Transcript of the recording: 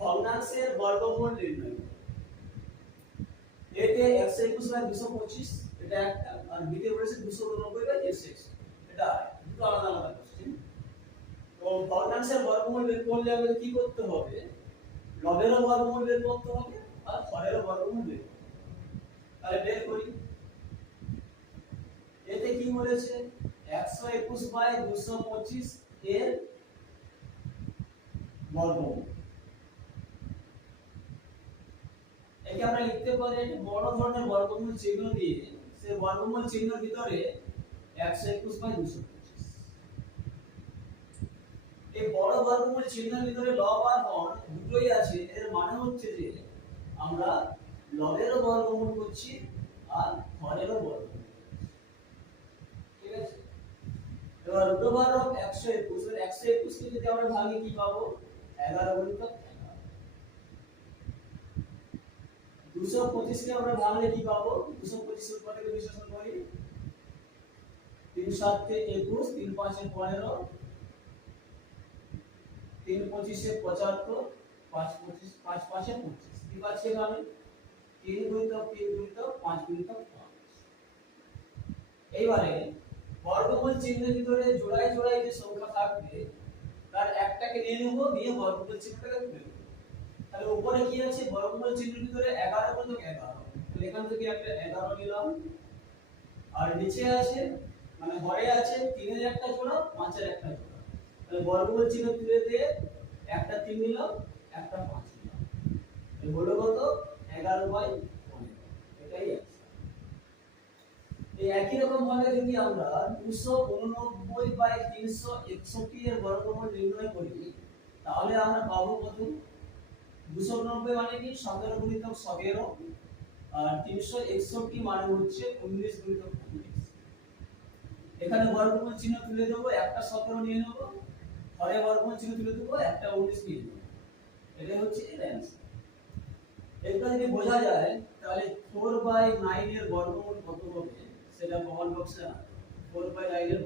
ভগ্নাংশের বর্গমূল নির্ণয়। এতে 121/225 এটা একটা, আর বিতে বলেছে 289/x এটা দুটো আলাদা আলাদা কোশ্চেন। তো ভগ্নাংশের বর্গমূল বের করলে আমাদের কি করতে হবে? লবেরও বর্গমূল বের করতে হবে আর হরেরও বর্গমূল বের করতে হবে। তাহলে বের করি। এতে কি বলেছে? 121/225 এর বর্গমূল। একে আমরা লিখতে পারি একটা বড় ধরনের বর্গমূল চিহ্ন দিয়ে, সেই বর্গমূল চিহ্নের ভিতরে 121/225। এই বড় বর্গমূল চিহ্নের ভিতরে লব আর হর দুটোই আছে, এর মানে হচ্ছে যে আমরা লবেরও বর্গমূল করছি আর হরেরও বর্গমূল। ঠিক আছে? এবার রুটওভার অফ 121, এর 121 কে যদি আমরা ভাঙি কি পাবো? 11 গুণিতক 11। 225 কে আমরা ভাঙলে কি পাবো? 225 এর উপর থেকে বিশ্লেষণ করি। 3 7 কে 21, 3 5 এ 15, 3 25 এ 75, 5 25, 5 5 এ 25। কি পাচ্ছি এখানে? 3 গুণিতক 3 গুণিতক 5 গুণিতক 5। এইবারে বর্গমূল চিহ্নের ভিতরে জোড়ায় জোড়ায় যে সংখ্যা থাকবে তার একটাকে নিয়ে নেব, নিয়ে বর্গমূল চিহ্নটাকে তুলে দেব। তাহলে উপরে কি আছে? বর্গমূল চিহ্নের ভিতরে 11 গুণিতক 11। তাহলে এখান থেকে একটা 11 নিলাম। আর নিচে আছে মানে হরে আছে 3 এর একটা জোড়া, 5 এর একটা জোড়া। তাহলে বর্গমূল চিহ্ন তুলে দিয়ে একটা 3 নিলাম, একটা 5 নিলাম। এই হলো কত? 11/15। এটাই আছে। এই একই রকম ভাবে যদি আমরা 289/361 এর বর্গমূল নির্ণয় করি তাহলে আমরা পাবো কত? 289 মানে কি? 17 গুণিতক 17, আর 361 মানে হচ্ছে 19 গুণিতক 19। এখানে বর্গমূল চিহ্ন তুলে দেব, একটা 17 নিয়ে নেব, হরে বর্গমূল চিহ্ন তুলে দেব, একটা 19 নিয়ে নেব। এটা হচ্ছে এর অ্যানসার। এটা যদি বোঝা যায় তাহলে 4/9 এর বর্গমূল কত হবে সেটা কমেন্ট বক্সে 4/9 এর